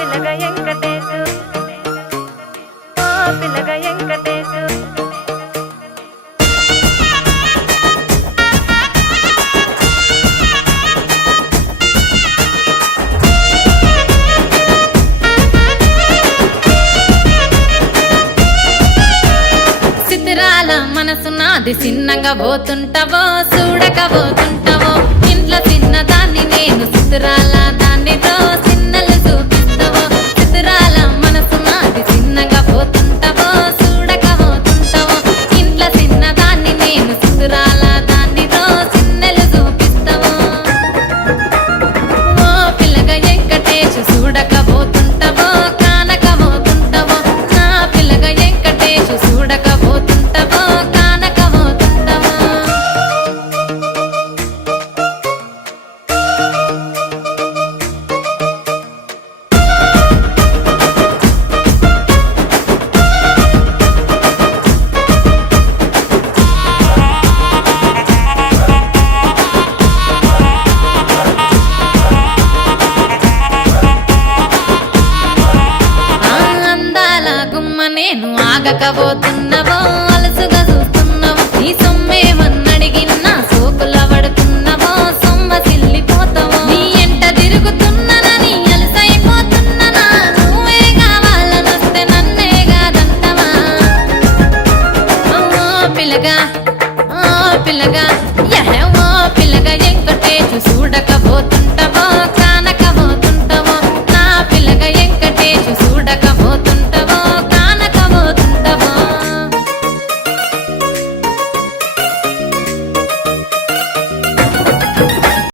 పిల్లగా వెంకటేశు ఓ పిల్లగా వెంకటేశు సితిరాల మనసు నాది చిన్నగా పోతుంటావో చూడక పోతుంటావో ఇంట్లో చిన్నదాన్ని నేను సితిరాల దానితో చిన్నలు చూపిస్తావో సితిరాల మనసు నాది చిన్నగా పోతుంటావో చూడక పోతుంటావో ఇంట్లో చిన్నదాన్ని నేను సితిరాల దానితో చిన్నలు చూపిస్తావో ఓ పిల్లగా వెంకటేశు చూడక పోతుంటావో కానక పోతుంటావో నా పిల్లగా వెంకటేశు చూడక పోతుంటావో కానక పోతుంటావో ఆ అందాల గుమ్మ నేను ఆగకపోతున్నా